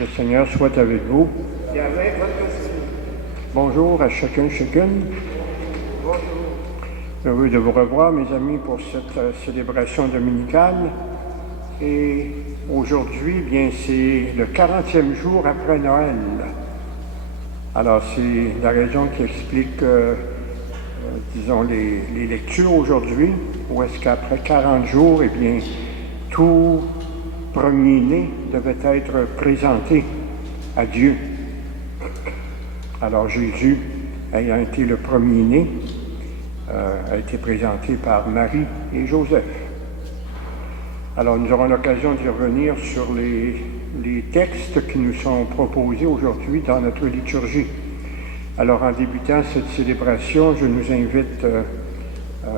Le Seigneur soit avec vous. Et avec votre esprit. Bonjour à chacun, chacune. Bonjour. Heureux de vous revoir, mes amis, pour cette célébration dominicale. Et aujourd'hui, bien, c'est le 40e jour après Noël. Alors, c'est la raison qui explique, disons, les lectures aujourd'hui, où est-ce qu'après 40 jours, eh bien, tout premier-né devait être présenté à Dieu. Alors Jésus, ayant été le premier-né, a été présenté par Marie et Joseph. Alors nous aurons l'occasion d'y revenir sur les textes qui nous sont proposés aujourd'hui dans notre liturgie. Alors en débutant cette célébration, je nous invite à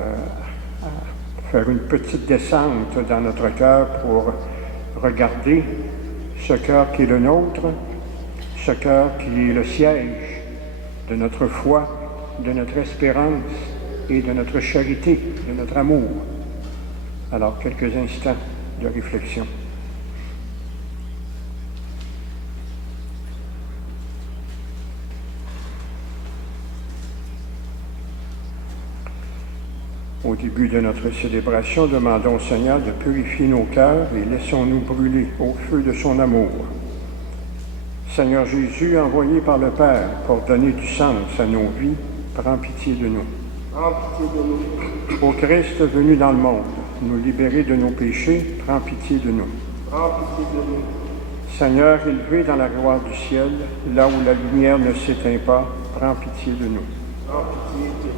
faire une petite descente dans notre cœur pour regarder ce cœur qui est le nôtre, ce cœur qui est le siège de notre foi, de notre espérance et de notre charité, de notre amour. Alors, quelques instants de réflexion. Au début de notre célébration, demandons au Seigneur de purifier nos cœurs et laissons-nous brûler au feu de son amour. Seigneur Jésus, envoyé par le Père pour donner du sens à nos vies, prends pitié de nous. Prends pitié de nous. Ô Christ venu dans le monde, nous libérer de nos péchés, prends pitié de nous. Prends pitié de nous. Seigneur, élevé dans la gloire du ciel, là où la lumière ne s'éteint pas, prends pitié de nous. Prends pitié de nous.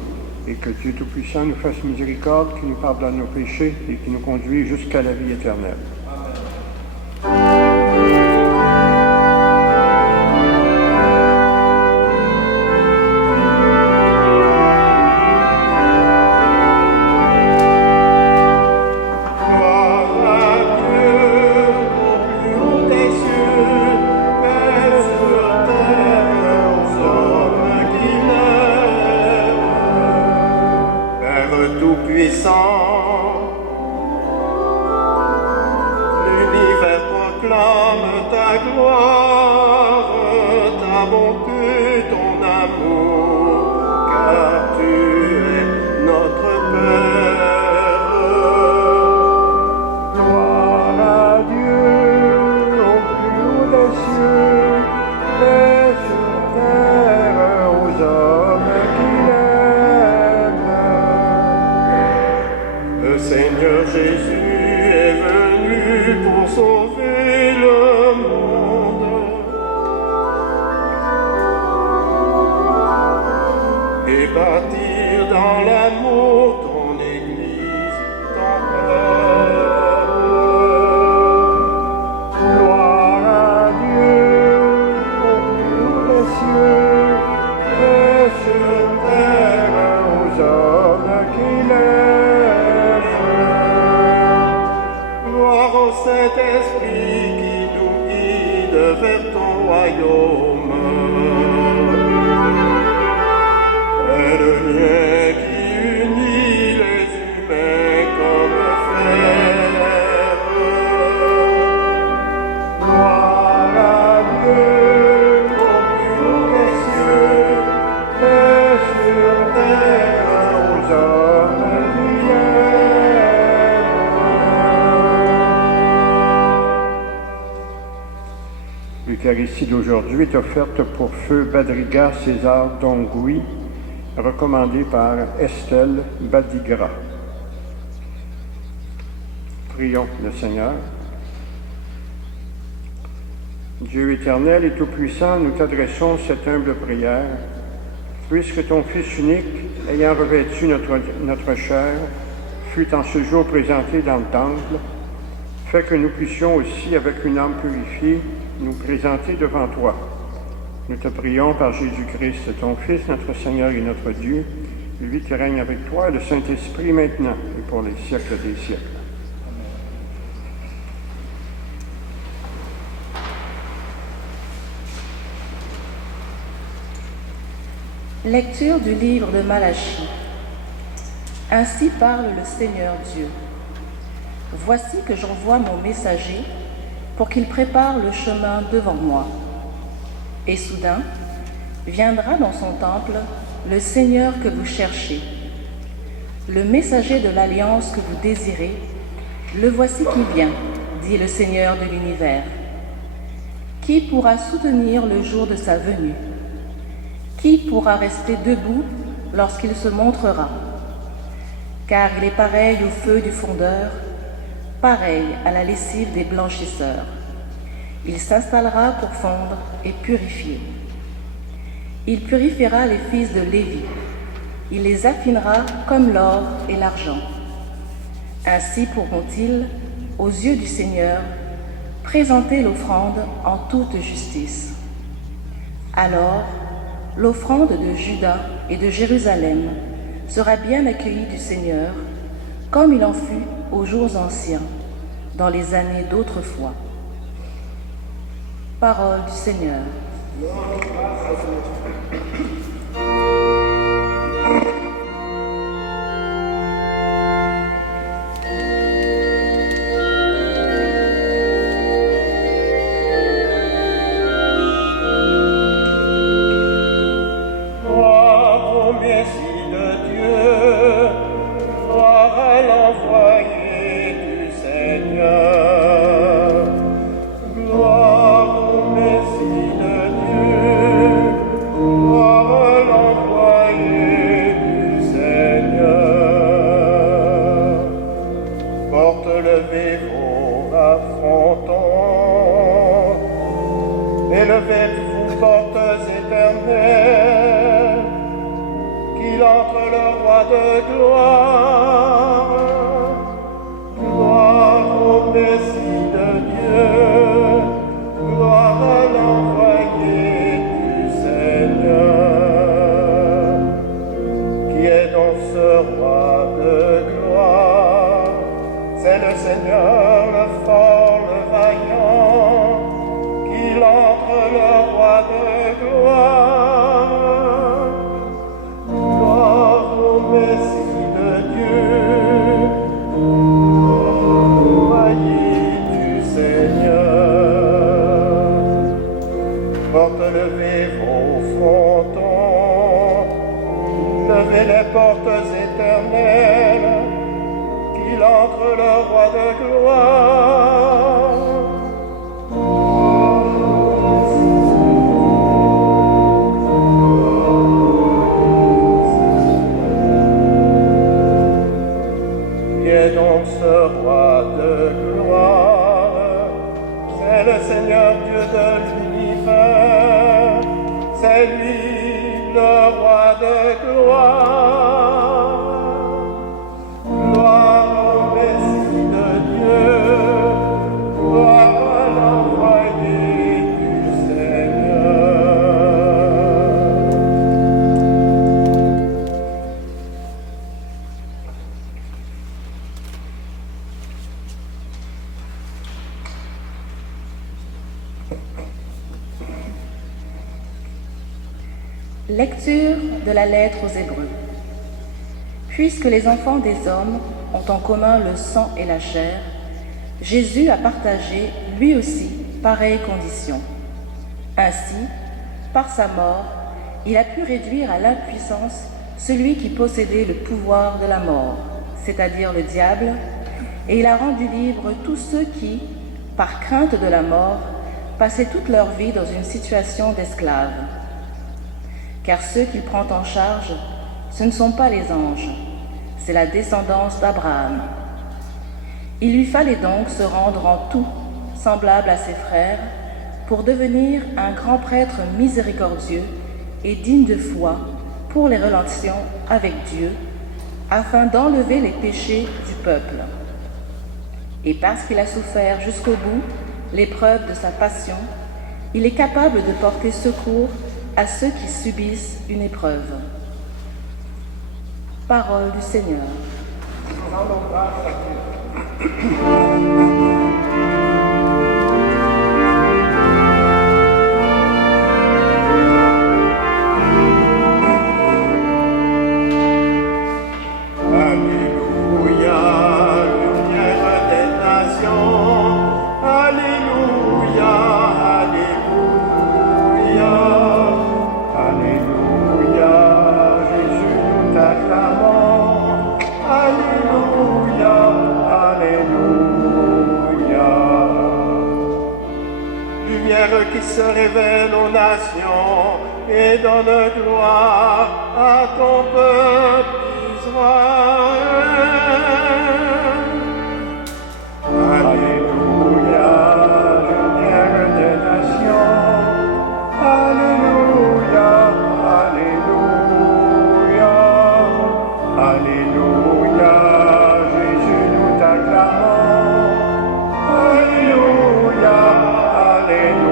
Et que Dieu Tout-Puissant nous fasse miséricorde, qui nous pardonne nos péchés et qui nous conduit jusqu'à la vie éternelle. L'Eucharistie d'aujourd'hui est offerte pour Feu Badriga César Dongui, recommandé par Estelle Badigra. Prions le Seigneur. Dieu éternel et tout-puissant, nous t'adressons cette humble prière, puisque ton Fils unique, ayant revêtu notre chair, fut en ce jour présenté dans le temple, fais que nous puissions aussi, avec une âme purifiée, nous présenter devant toi. Nous te prions par Jésus-Christ, ton Fils, notre Seigneur et notre Dieu, lui qui règne avec toi et le Saint-Esprit maintenant et pour les siècles des siècles. Lecture du livre de Malachie. Ainsi parle le Seigneur Dieu. Voici que j'envoie mon messager, pour qu'il prépare le chemin devant moi. Et soudain, viendra dans son temple le Seigneur que vous cherchez. Le messager de l'alliance que vous désirez, le voici qui vient, dit le Seigneur de l'univers. Qui pourra soutenir le jour de sa venue? Qui pourra rester debout lorsqu'il se montrera? Car il est pareil au feu du fondeur, pareil à la lessive des blanchisseurs. Il s'installera pour fondre et purifier. Il purifiera les fils de Lévi. Il les affinera comme l'or et l'argent. Ainsi pourront-ils, aux yeux du Seigneur, présenter l'offrande en toute justice. Alors, l'offrande de Juda et de Jérusalem sera bien accueillie du Seigneur, comme il en fut aux jours anciens, dans les années d'autrefois. Parole du Seigneur. Élevez-vous, portes éternelles, qu'il entre le roi de gloire. Gloire au Messie de Dieu, gloire à l'envoyé du Seigneur. Qui est donc ce roi de gloire? C'est le Seigneur, le fort, le vaillant. Il entre le roi de gloire. Gloire au Messie de Dieu, envoyé du Seigneur. Portes, levez vos frontons, levez les portes éternelles, qu'il entre le roi de gloire. Donc ce roi de gloire, c'est le Seigneur Dieu de l'univers, c'est lui le roi de gloire. Gloire au Messie de Dieu, gloire à l'envoyé du Seigneur. Lecture de la lettre aux Hébreux. Puisque les enfants des hommes ont en commun le sang et la chair, Jésus a partagé, lui aussi, pareille condition. Ainsi, par sa mort, il a pu réduire à l'impuissance celui qui possédait le pouvoir de la mort, c'est-à-dire le diable, et il a rendu libres tous ceux qui, par crainte de la mort, passaient toute leur vie dans une situation d'esclave. Car ceux qu'il prend en charge, ce ne sont pas les anges, c'est la descendance d'Abraham. Il lui fallait donc se rendre en tout semblable à ses frères pour devenir un grand prêtre miséricordieux et digne de foi pour les relations avec Dieu, afin d'enlever les péchés du peuple. Et parce qu'il a souffert jusqu'au bout l'épreuve de sa passion, il est capable de porter secours à ceux qui subissent une épreuve. Parole du Seigneur. Rendons grâce à Dieu. Alléluia, lumière des nations. Alléluia. lumière qui se révèle aux nations et donne gloire à ton peuple Israël. Alléluia, lumière des nations. Alléluia, Alléluia, Alléluia, Jésus nous t'acclamons. Alléluia, Alléluia.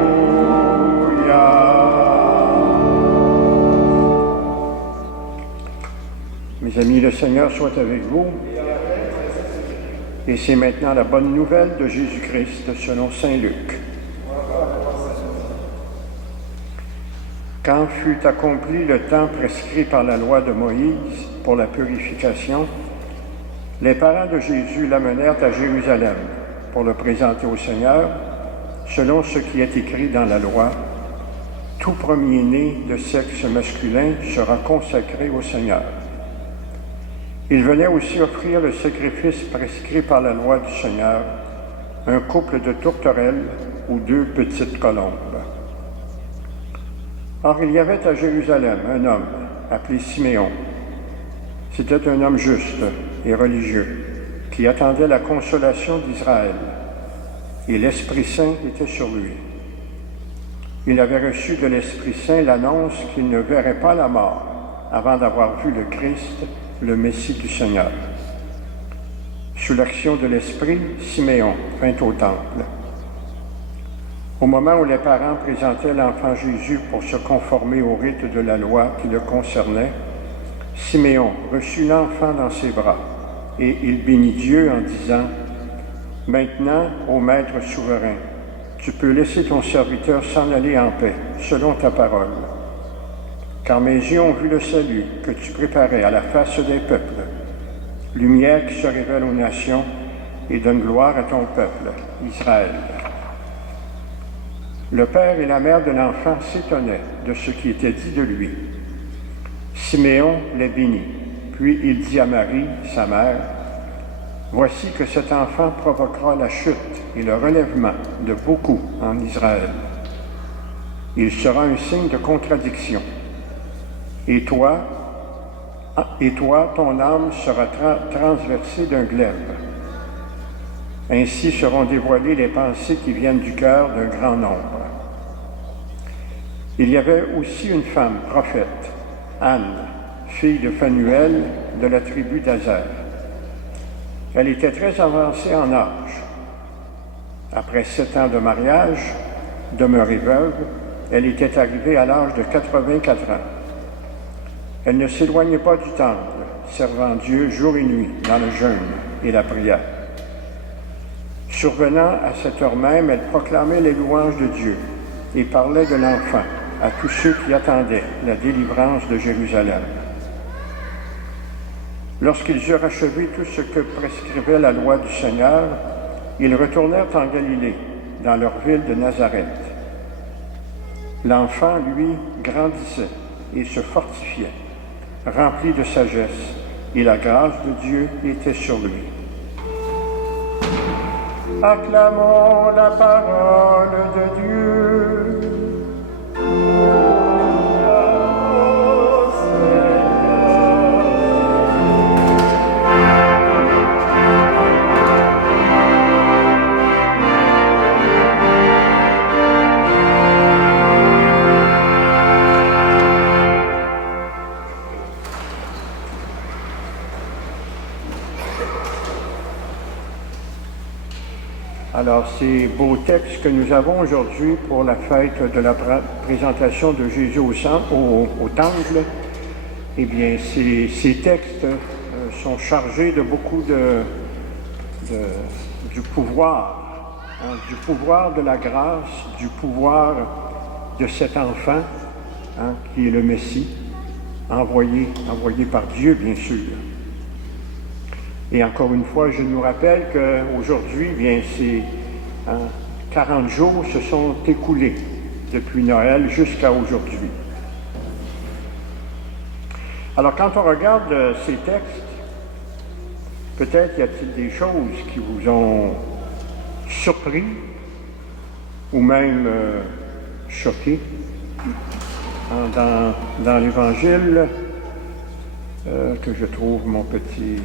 Mes amis, le Seigneur soit avec vous. Et c'est maintenant la bonne nouvelle de Jésus-Christ selon saint Luc. Quand fut accompli le temps prescrit par la loi de Moïse pour la purification, les parents de Jésus l'amenèrent à Jérusalem pour le présenter au Seigneur, selon ce qui est écrit dans la loi. Tout premier-né de sexe masculin sera consacré au Seigneur. Il venait aussi offrir le sacrifice prescrit par la loi du Seigneur, un couple de tourterelles ou 2 petites colombes. Or, il y avait à Jérusalem un homme appelé Siméon. C'était un homme juste et religieux qui attendait la consolation d'Israël, et l'Esprit Saint était sur lui. Il avait reçu de l'Esprit Saint l'annonce qu'il ne verrait pas la mort avant d'avoir vu le Christ, le Messie du Seigneur. Sous l'action de l'Esprit, Siméon vint au temple. Au moment où les parents présentaient l'enfant Jésus pour se conformer au rite de la loi qui le concernait, Siméon reçut l'enfant dans ses bras et il bénit Dieu en disant : « Maintenant, ô Maître souverain, tu peux laisser ton serviteur s'en aller en paix, selon ta parole. Car mes yeux ont vu le salut que tu préparais à la face des peuples, lumière qui se révèle aux nations et donne gloire à ton peuple, Israël. » Le père et la mère de l'enfant s'étonnaient de ce qui était dit de lui. Siméon les bénit, puis il dit à Marie, sa mère : « Voici que cet enfant provoquera la chute et le relèvement de beaucoup en Israël. Il sera un signe de contradiction. Et toi, ton âme sera transversée d'un glaive. Ainsi seront dévoilées les pensées qui viennent du cœur d'un grand nombre. » Il y avait aussi une femme prophète, Anne, fille de Phanuel, de la tribu d'Aser. Elle était très avancée en âge. Après 7 ans de mariage, demeurée veuve, elle était arrivée à l'âge de 84 ans. Elle ne s'éloignait pas du temple, servant Dieu jour et nuit dans le jeûne et la prière. Survenant à cette heure même, elle proclamait les louanges de Dieu et parlait de l'enfant à tous ceux qui attendaient la délivrance de Jérusalem. Lorsqu'ils eurent achevé tout ce que prescrivait la loi du Seigneur, ils retournèrent en Galilée, dans leur ville de Nazareth. L'enfant, lui, grandissait et se fortifiait, rempli de sagesse, et la grâce de Dieu était sur lui. Acclamons la parole de Dieu. Alors, ces beaux textes que nous avons aujourd'hui pour la fête de la présentation de Jésus au temple, eh bien, ces textes sont chargés de beaucoup du pouvoir, du pouvoir de la grâce, du pouvoir de cet enfant, qui est le Messie, envoyé par Dieu, bien sûr. Et encore une fois, je nous rappelle qu'aujourd'hui, bien, ces 40 jours se sont écoulés depuis Noël jusqu'à aujourd'hui. Alors, quand on regarde ces textes, peut-être y a-t-il des choses qui vous ont surpris, ou même choqué. Dans l'Évangile, que je trouve mon petit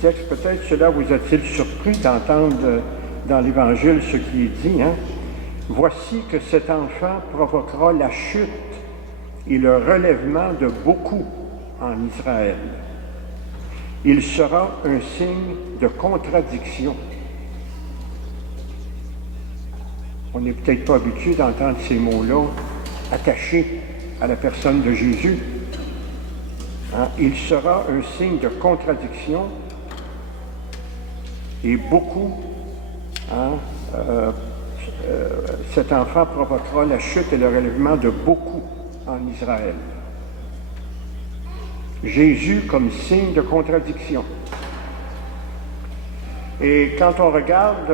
texte, peut-être cela vous a-t-il surpris d'entendre dans l'Évangile ce qui est dit, hein? Voici que cet enfant provoquera la chute et le relèvement de beaucoup en Israël. Il sera un signe de contradiction. On n'est peut-être pas habitué d'entendre ces mots-là attachés à la personne de Jésus. Hein? Il sera un signe de contradiction et beaucoup, cet enfant provoquera la chute et le relèvement de beaucoup en Israël. Jésus comme signe de contradiction. Et quand on regarde,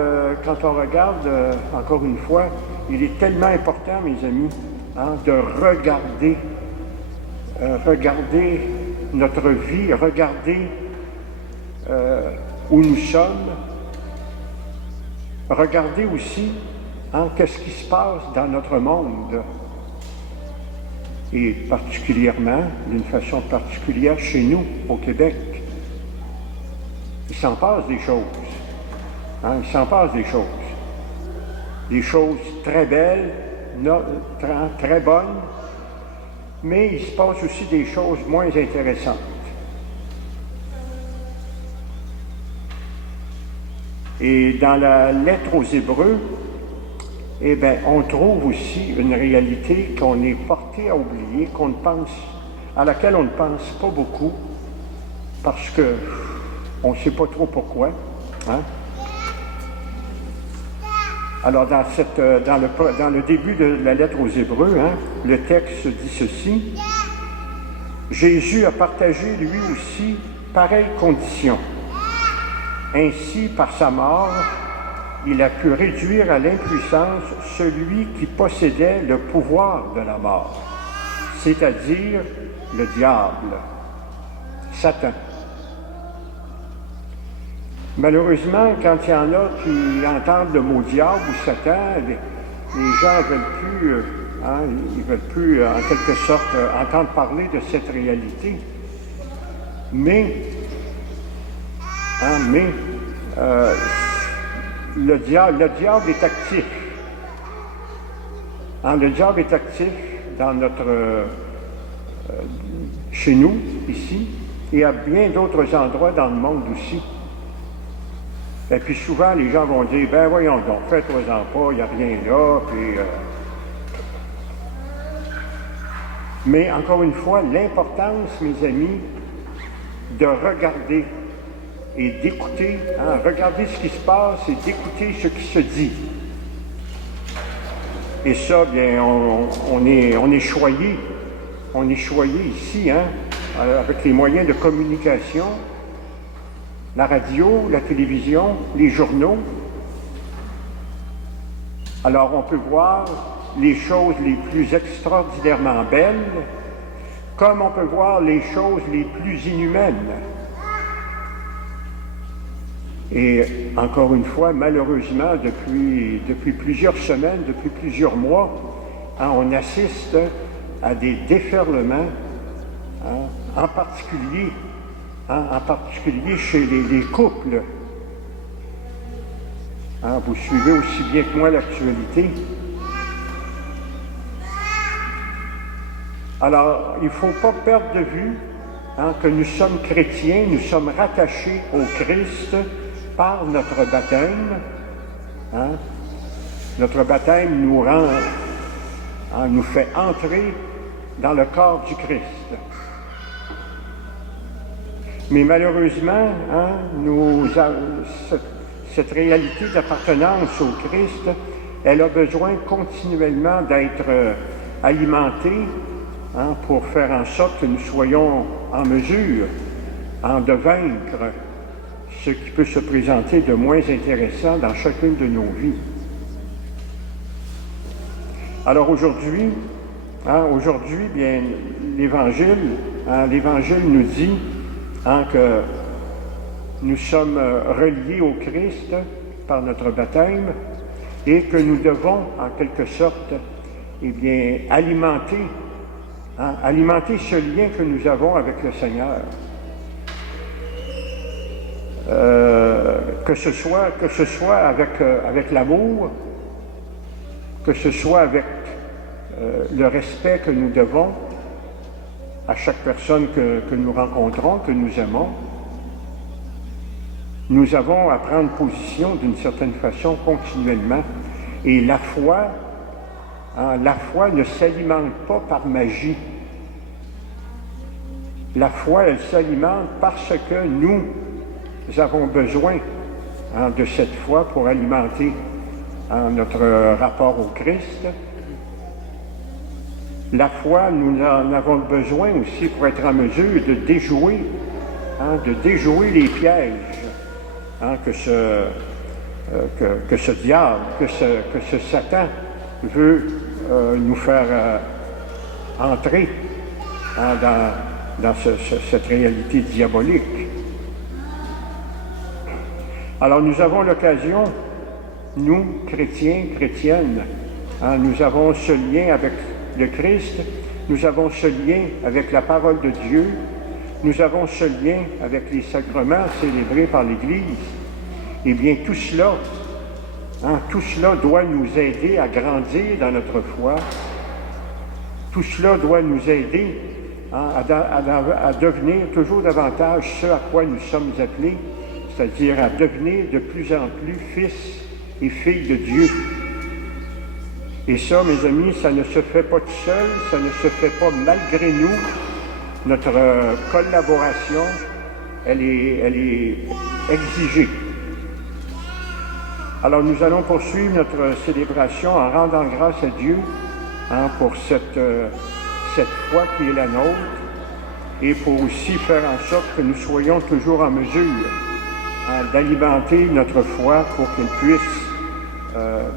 encore une fois, il est tellement important, mes amis, de regarder notre vie, regarder où nous sommes, regarder aussi qu'est-ce qui se passe dans notre monde, et particulièrement, d'une façon particulière, chez nous, au Québec. Il s'en passe des choses. Il s'en passe des choses. Des choses très belles, très bonnes, mais il se passe aussi des choses moins intéressantes. Et dans la lettre aux Hébreux, eh bien, on trouve aussi une réalité qu'on est porté à oublier, à laquelle on ne pense pas beaucoup, parce que on ne sait pas trop pourquoi. Hein? Alors, dans le début de la lettre aux Hébreux, le texte dit ceci: Jésus a partagé lui aussi pareille condition. Ainsi, par sa mort, il a pu réduire à l'impuissance celui qui possédait le pouvoir de la mort, c'est-à-dire le diable, Satan. Malheureusement, quand il y en a qui entendent le mot diable ou Satan, les gens ne veulent plus, en quelque sorte, entendre parler de cette réalité. Mais le diable est actif. Le diable est actif dans chez nous, ici, et à bien d'autres endroits dans le monde aussi. Et puis souvent, les gens vont dire, ben voyons donc, faites-toi-en pas, il n'y a rien là, puis... Mais encore une fois, l'importance, mes amis, de regarder et d'écouter, regarder ce qui se passe et d'écouter ce qui se dit. Et ça, bien, on est choyé. On est choyé ici, avec les moyens de communication, la radio, la télévision, les journaux. Alors, on peut voir les choses les plus extraordinairement belles, comme on peut voir les choses les plus inhumaines. Et encore une fois, malheureusement, depuis plusieurs semaines, depuis plusieurs mois, on assiste à des déferlements, en particulier chez les couples. Vous suivez aussi bien que moi l'actualité. Alors, il ne faut pas perdre de vue que nous sommes chrétiens, nous sommes rattachés au Christ par notre baptême. Notre baptême nous fait entrer dans le corps du Christ. Mais malheureusement, cette réalité d'appartenance au Christ, elle a besoin continuellement d'être alimentée pour faire en sorte que nous soyons en mesure de vaincre ce qui peut se présenter de moins intéressant dans chacune de nos vies. Alors aujourd'hui, bien, l'Évangile nous dit que nous sommes reliés au Christ par notre baptême et que nous devons, en quelque sorte, eh bien, alimenter ce lien que nous avons avec le Seigneur. Que ce soit avec l'amour, que ce soit avec le respect que nous devons à chaque personne que nous rencontrons, que nous aimons. Nous avons à prendre position d'une certaine façon continuellement. Et la foi ne s'alimente pas par magie. La foi, elle s'alimente parce que nous avons besoin de cette foi pour alimenter notre rapport au Christ. La foi, nous en avons besoin aussi pour être en mesure de déjouer les pièges que ce diable, que ce Satan veut nous faire entrer dans cette réalité diabolique. Alors nous avons l'occasion, nous, chrétiens, chrétiennes, nous avons ce lien avec le Christ, nous avons ce lien avec la parole de Dieu, nous avons ce lien avec les sacrements célébrés par l'Église. Eh bien, tout cela doit nous aider à grandir dans notre foi. Tout cela doit nous aider à devenir toujours davantage ce à quoi nous sommes appelés, c'est-à-dire à devenir de plus en plus fils et filles de Dieu. Et ça, mes amis, ça ne se fait pas tout seul, ça ne se fait pas malgré nous. Notre collaboration, elle est exigée. Alors nous allons poursuivre notre célébration en rendant grâce à Dieu pour cette foi qui est la nôtre et pour aussi faire en sorte que nous soyons toujours en mesure d'alimenter notre foi pour qu'elle puisse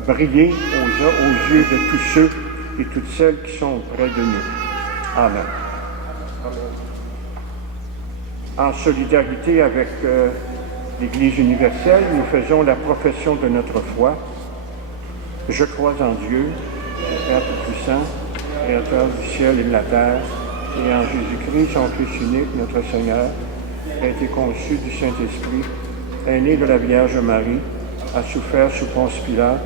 briller aux yeux de tous ceux et toutes celles qui sont près de nous. Amen. En solidarité avec l'Église universelle, nous faisons la profession de notre foi. Je crois en Dieu, Père Tout-Puissant, Créateur du ciel et de la terre, et en Jésus-Christ, son Fils unique, notre Seigneur, qui a été conçu du Saint-Esprit, est né de la Vierge Marie, a souffert sous Ponce Pilate,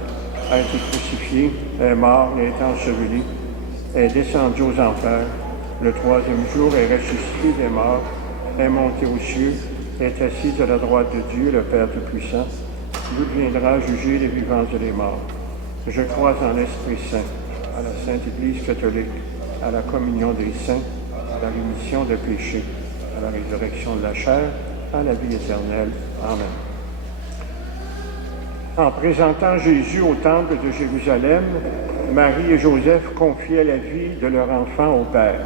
a été crucifié, est mort et est enseveli, est descendu aux enfers, le troisième jour est ressuscité des morts, est monté aux cieux, est assis à la droite de Dieu, le Père Tout-Puissant, d'où viendra juger les vivants et les morts. Je crois en l'Esprit Saint, à la Sainte Église catholique, à la communion des saints, à la rémission des péchés, à la résurrection de la chair, à la vie éternelle. Amen. En présentant Jésus au temple de Jérusalem, Marie et Joseph confiaient la vie de leur enfant au Père.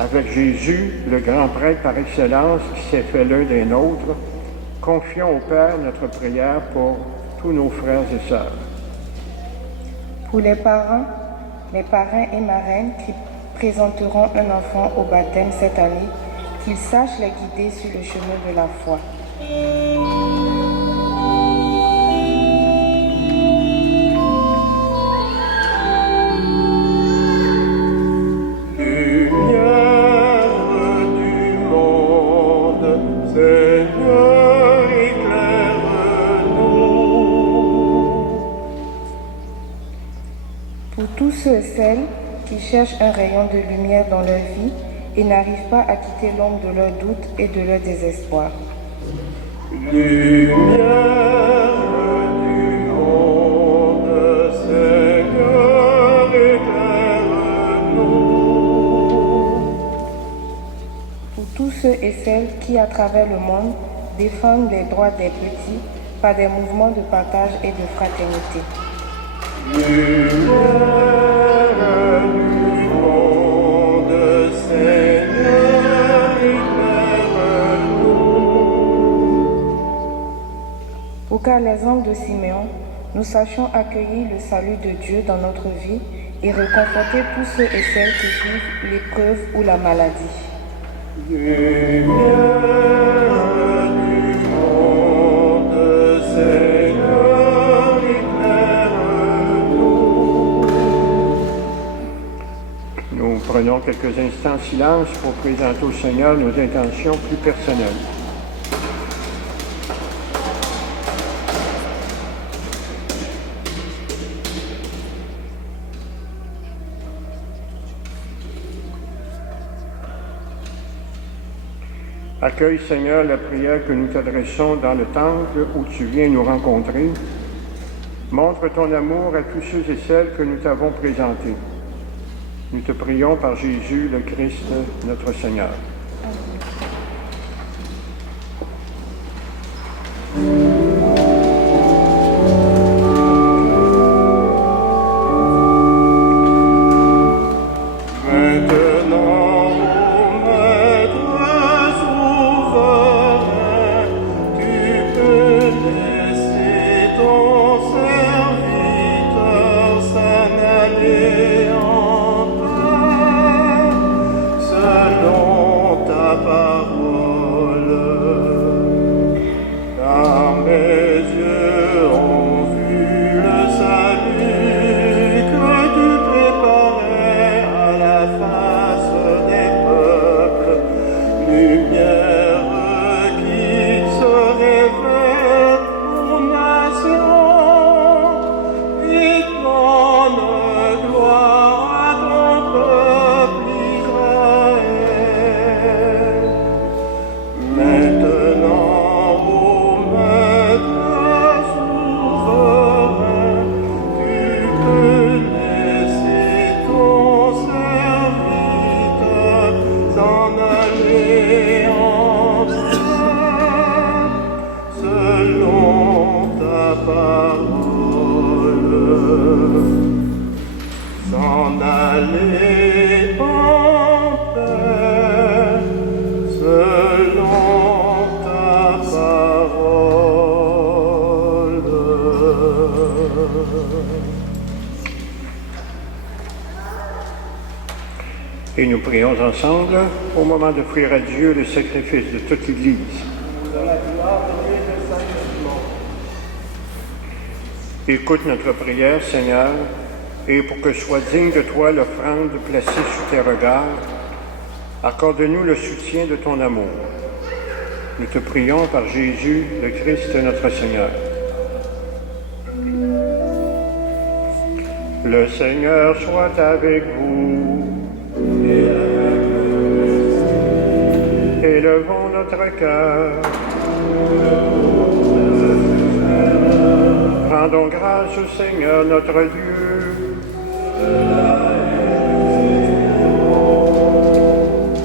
Avec Jésus, le grand prêtre par excellence qui s'est fait l'un des nôtres, confions au Père notre prière pour tous nos frères et sœurs. Pour les parrains et marraines qui présenteront un enfant au baptême cette année, qu'ils sachent les guider sur le chemin de la foi. Ceux et celles qui cherchent un rayon de lumière dans leur vie et n'arrivent pas à quitter l'ombre de leurs doutes et de leur désespoir. Lumière du monde, Seigneur, éclaire-nous. Pour tous ceux et celles qui, à travers le monde, défendent les droits des petits par des mouvements de partage et de fraternité. Lumière du monde, Seigneur, éclaire-nous. Pour qu'à l'exemple de Siméon, nous sachions accueillir le salut de Dieu dans notre vie et réconforter tous ceux et celles qui vivent l'épreuve ou la maladie. Lumière du monde, Seigneur, Prenons quelques instants de silence pour présenter au Seigneur nos intentions plus personnelles. Accueille, Seigneur, la prière que nous t'adressons dans le temple où tu viens nous rencontrer. Montre ton amour à tous ceux et celles que nous t'avons présentés. Nous te prions par Jésus, le Christ, notre Seigneur. Et nous prions ensemble au moment d'offrir à Dieu le sacrifice de toute l'Église. Écoute notre prière, Seigneur, et pour que soit digne de toi l'offrande placée sous tes regards, accorde-nous le soutien de ton amour. Nous te prions par Jésus, le Christ, notre Seigneur. Le Seigneur soit avec vous. Élevons notre cœur. Rendons grâce au Seigneur notre Dieu.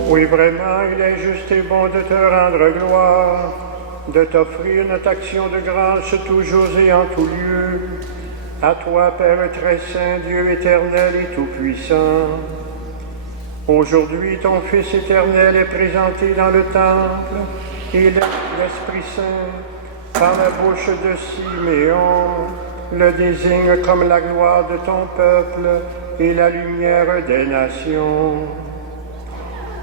Oui, vraiment, il est juste et bon de te rendre gloire, de t'offrir notre action de grâce toujours et en tout lieu. À toi, Père très saint, Dieu éternel et tout-puissant. Aujourd'hui, ton Fils éternel est présenté dans le temple, et l'Esprit Saint, par la bouche de Siméon, le désigne comme la gloire de ton peuple et la lumière des nations.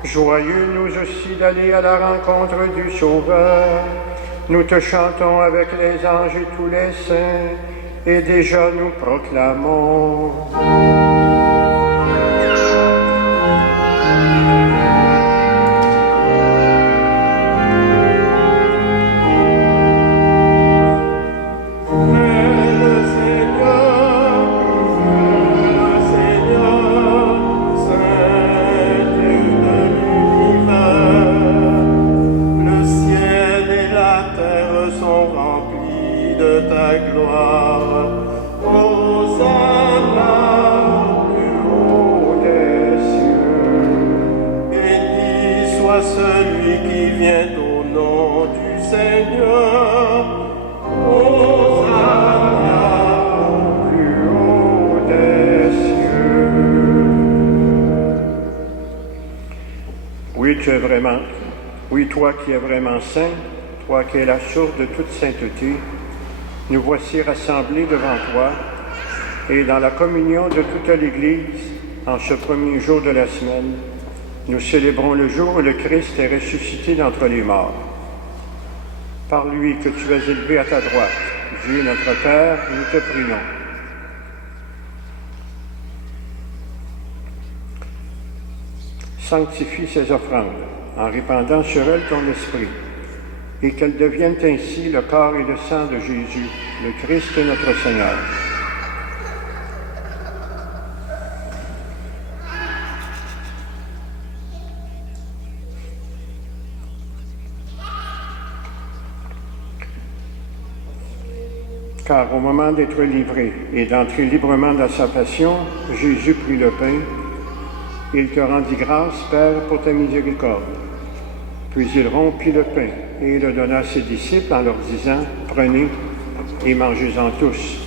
Joyeux nous aussi d'aller à la rencontre du Sauveur, nous te chantons avec les anges et tous les saints, et déjà nous proclamons. Oui, toi qui es vraiment saint, toi qui es la source de toute sainteté, nous voici rassemblés devant toi et dans la communion de toute l'Église, en ce premier jour de la semaine, nous célébrons le jour où le Christ est ressuscité d'entre les morts. Par lui que tu as élevé à ta droite, Dieu notre Père, nous te prions. sanctifie ces offrandes en répandant sur elles ton esprit, et qu'elles deviennent ainsi le corps et le sang de Jésus, le Christ notre Seigneur. Car au moment d'être livré et d'entrer librement dans sa passion, Jésus prit le pain. Il te rendit grâce, Père, pour ta miséricorde. Puis il rompit le pain et le donna à ses disciples en leur disant, « Prenez et mangez-en tous.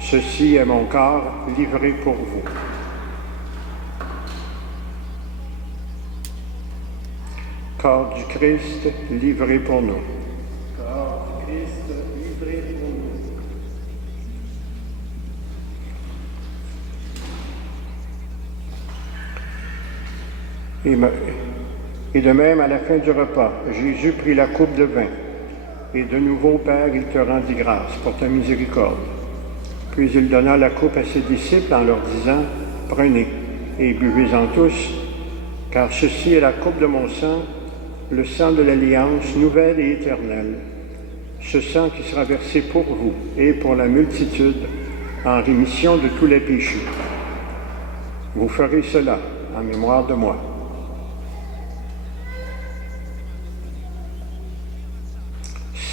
Ceci est mon corps livré pour vous. » Corps du Christ livré pour nous. Corps du Christ livré pour nous. Et de même, à la fin du repas, Jésus prit la coupe de vin. Et de nouveau, Père, il te rendit grâce pour ta miséricorde. Puis il donna la coupe à ses disciples en leur disant, « Prenez et buvez-en tous, car ceci est la coupe de mon sang, le sang de l'alliance nouvelle et éternelle, ce sang qui sera versé pour vous et pour la multitude en rémission de tous les péchés. Vous ferez cela en mémoire de moi. »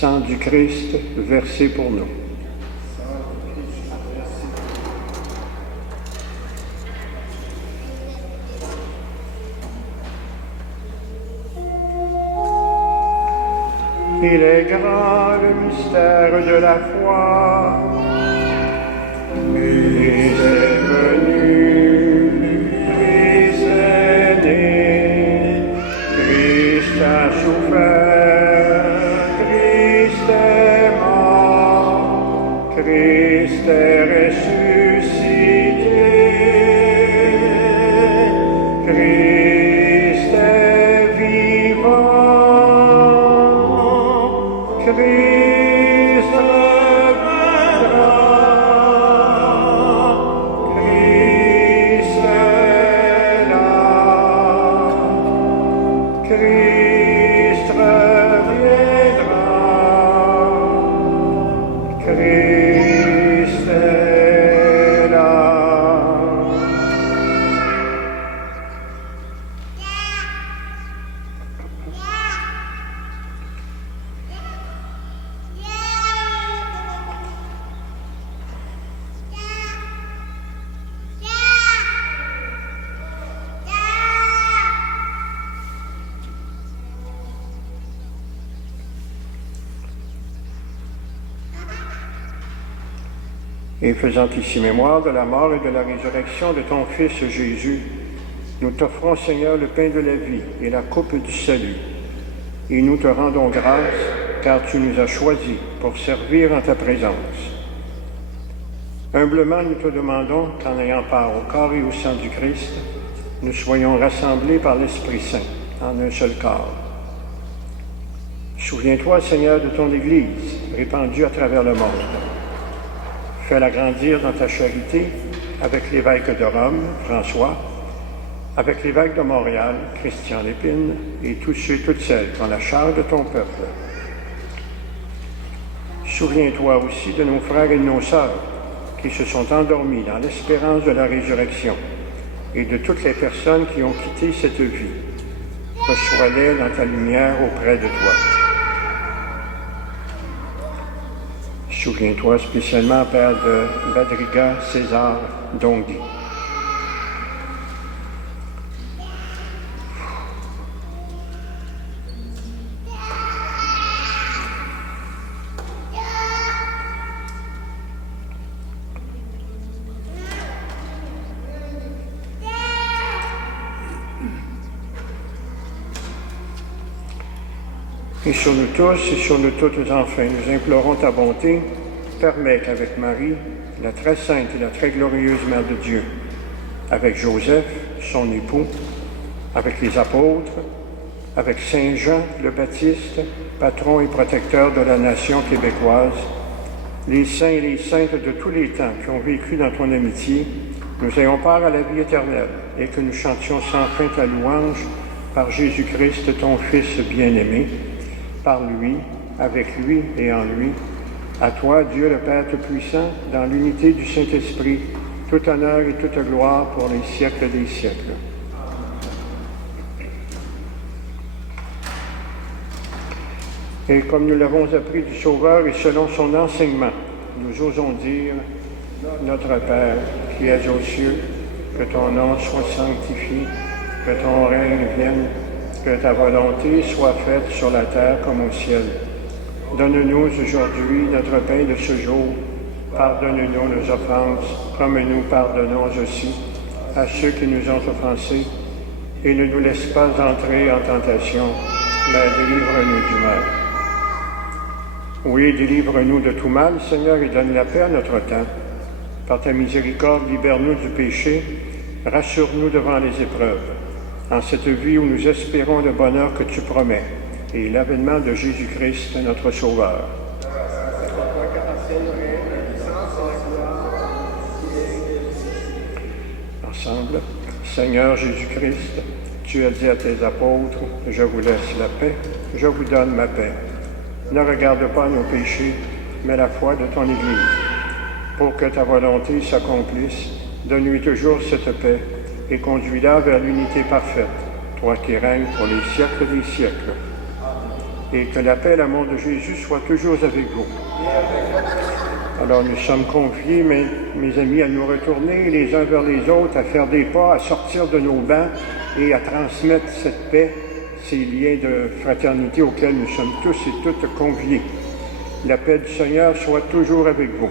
Sang du Christ versé pour nous. Il est grand le mystère de la foi. Il est venu, Christ est né, Christ a souffert, Christ est mort, Christ est ressuscité, Christ est vivant. Christ reviendra, Christ est là, Christ reviendra, Christ est là. Et faisant ici mémoire de la mort et de la résurrection de ton Fils Jésus, nous t'offrons, Seigneur, le pain de la vie et la coupe du salut. Et nous te rendons grâce, car tu nous as choisis pour servir en ta présence. Humblement, nous te demandons qu'en ayant part au corps et au sang du Christ, nous soyons rassemblés par l'Esprit Saint en un seul corps. Souviens-toi, Seigneur, de ton Église répandue à travers le monde. Fais-la grandir dans ta charité avec l'évêque de Rome, François, avec l'évêque de Montréal, Christian Lépine, et tous ceux et toutes celles qui ont la charge de ton peuple. Souviens-toi aussi de nos frères et de nos sœurs qui se sont endormis dans l'espérance de la résurrection et de toutes les personnes qui ont quitté cette vie. Reçois-les dans ta lumière auprès de toi. Souviens-toi spécialement, Père, de Badriga César Dongui. Et sur nous tous et sur nous toutes enfin, nous implorons ta bonté. Permets qu'avec Marie, la très sainte et la très glorieuse Mère de Dieu, avec Joseph, son époux, avec les apôtres, avec Saint Jean le Baptiste, patron et protecteur de la nation québécoise, les saints et les saintes de tous les temps qui ont vécu dans ton amitié, nous ayons part à la vie éternelle et que nous chantions sans fin ta louange par Jésus-Christ, ton Fils bien-aimé, par lui, avec lui et en lui. À toi, Dieu le Père Tout-Puissant, dans l'unité du Saint-Esprit, tout honneur et toute gloire pour les siècles des siècles. Et comme nous l'avons appris du Sauveur et selon son enseignement, nous osons dire, Notre Père, qui es aux cieux, que ton nom soit sanctifié, que ton règne vienne, que ta volonté soit faite sur la terre comme au ciel. Donne-nous aujourd'hui notre pain de ce jour. Pardonne-nous nos offenses, comme nous pardonnons aussi à ceux qui nous ont offensés. Et ne nous laisse pas entrer en tentation, mais délivre-nous du mal. Oui, délivre-nous de tout mal, Seigneur, et donne la paix à notre temps. Par ta miséricorde, libère-nous du péché, rassure-nous devant les épreuves, en cette vie où nous espérons le bonheur que tu promets, et l'avènement de Jésus-Christ, notre Sauveur. Ensemble, Seigneur Jésus-Christ, tu as dit à tes apôtres, je vous laisse la paix, je vous donne ma paix. Ne regarde pas nos péchés, mais la foi de ton Église. Pour que ta volonté s'accomplisse, donne-lui toujours cette paix et conduis-la vers l'unité parfaite, toi qui règnes pour les siècles des siècles. Et que la paix et l'amour de Jésus soient toujours avec vous. Alors nous sommes conviés, mes amis, à nous retourner les uns vers les autres, à faire des pas, à sortir de nos bancs et à transmettre cette paix, ces liens de fraternité auxquels nous sommes tous et toutes conviés. La paix du Seigneur soit toujours avec vous.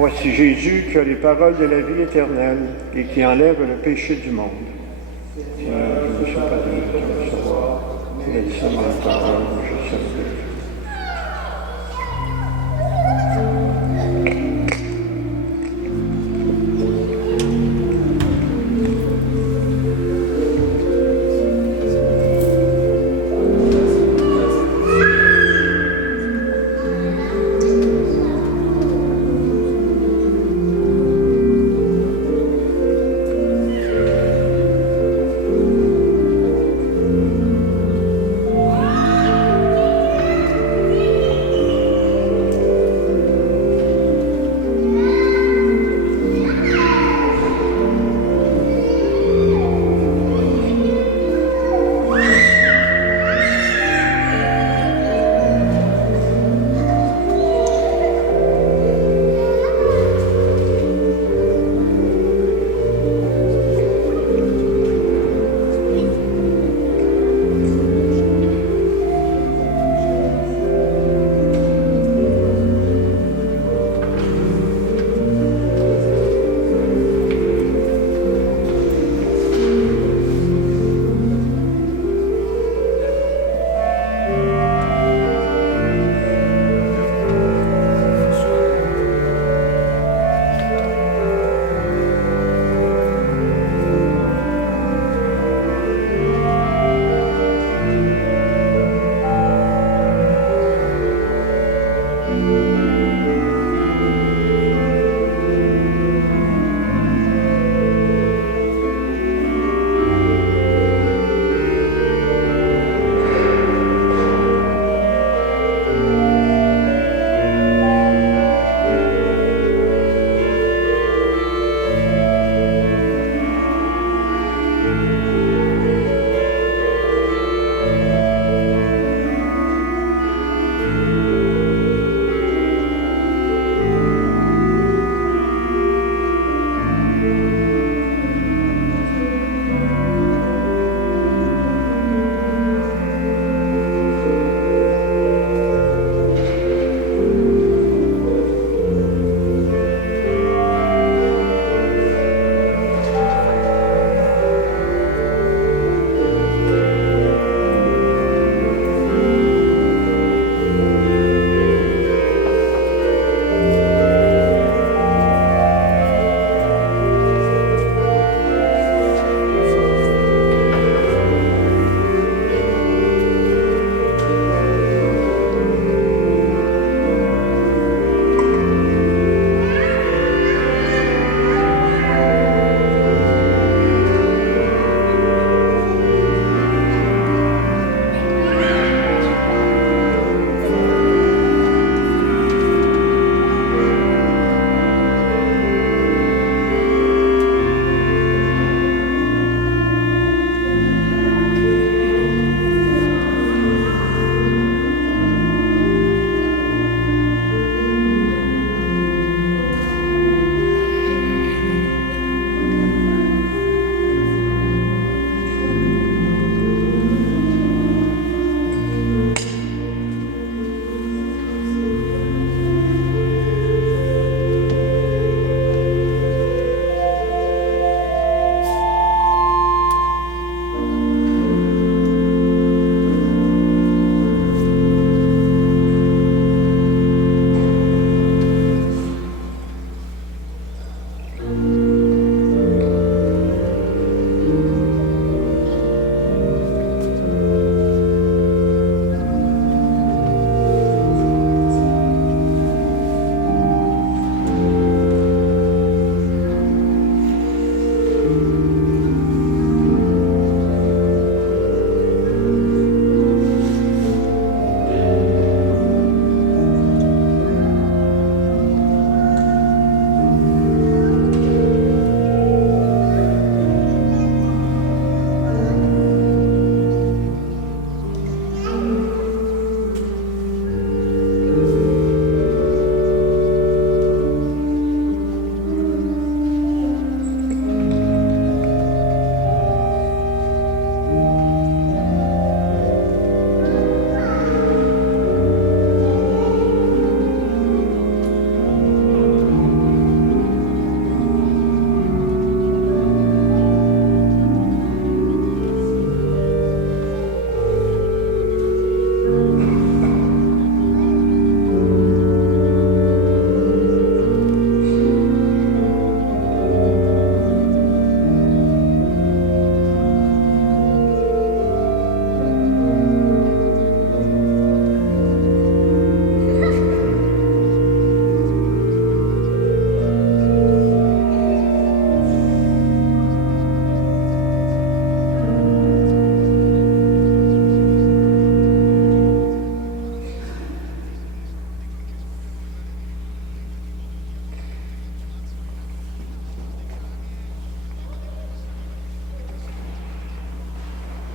Voici Jésus qui a les paroles de la vie éternelle et qui enlève le péché du monde. Seigneur, je ne suis pas digne de te recevoir, mais dis seulement une parole, je serai.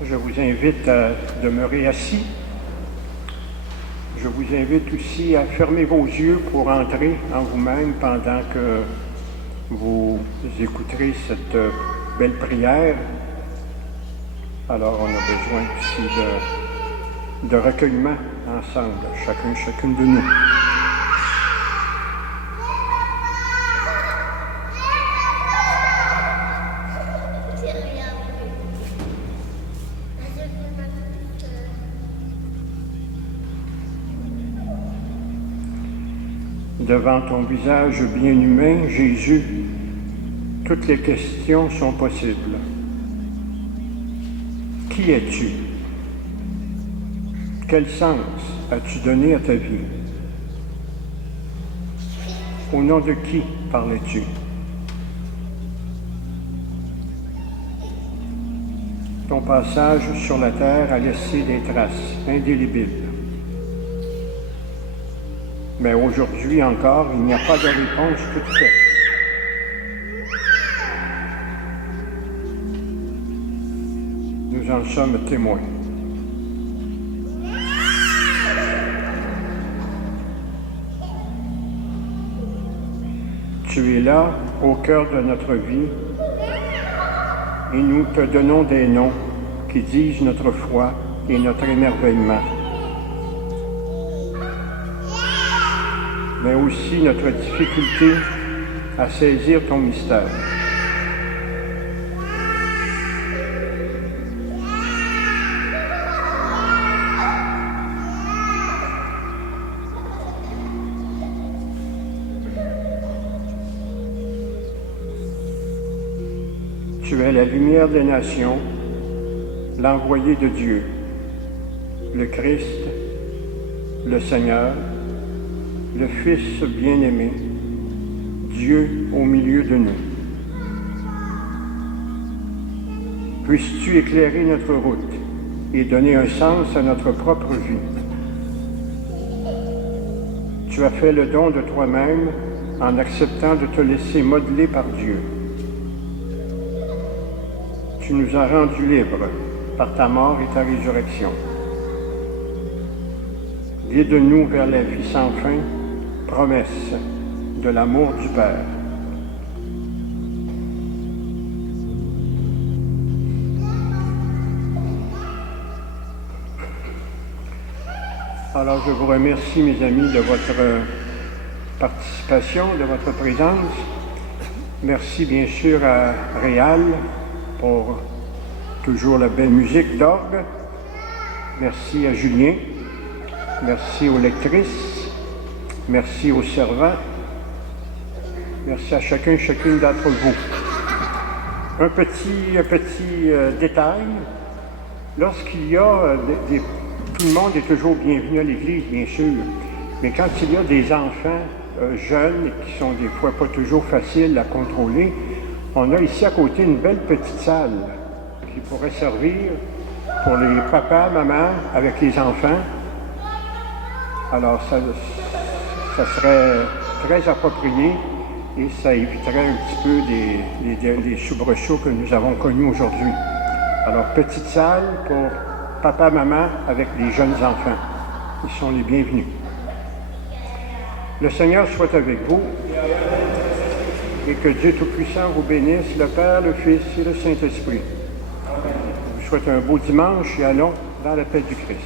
Je vous invite à demeurer assis. Je vous invite aussi à fermer vos yeux pour entrer en vous-même pendant que vous écouterez cette belle prière. Alors, on a besoin aussi de recueillement ensemble, chacune de nous. Devant ton visage bien humain, Jésus, toutes les questions sont possibles. Qui es-tu? Quel sens as-tu donné à ta vie? Au nom de qui parlais-tu? Ton passage sur la terre a laissé des traces indélébiles. Mais aujourd'hui encore, il n'y a pas de réponse toute faite. Nous en sommes témoins. Tu es là, au cœur de notre vie, et nous te donnons des noms qui disent notre foi et notre émerveillement, mais aussi notre difficulté à saisir ton mystère. Tu es la lumière des nations, l'envoyé de Dieu, le Christ, le Seigneur, le Fils bien-aimé, Dieu au milieu de nous. Puisses-tu éclairer notre route et donner un sens à notre propre vie. Tu as fait le don de toi-même en acceptant de te laisser modeler par Dieu. Tu nous as rendus libres par ta mort et ta résurrection. Guide-nous vers la vie sans fin, promesse de l'amour du Père. Alors je vous remercie, mes amis, de votre participation, de votre présence. Merci bien sûr à Réal pour toujours la belle musique d'orgue. Merci à Julien. Merci aux lectrices. Merci aux servants. Merci à chacune d'entre vous. Un petit détail. Lorsqu'il y a tout le monde est toujours bienvenu à l'église, bien sûr. Mais quand il y a des enfants jeunes qui sont des fois pas toujours faciles à contrôler, on a ici à côté une belle petite salle qui pourrait servir pour les papas, mamans avec les enfants. Alors ça serait très approprié et ça éviterait un petit peu des soubresauts que nous avons connus aujourd'hui. Alors petite salle pour papa, maman avec les jeunes enfants. Ils sont les bienvenus. Le Seigneur soit avec vous. Et que Dieu Tout-Puissant vous bénisse, le Père, le Fils et le Saint-Esprit. Je vous souhaite un beau dimanche et allons dans la paix du Christ.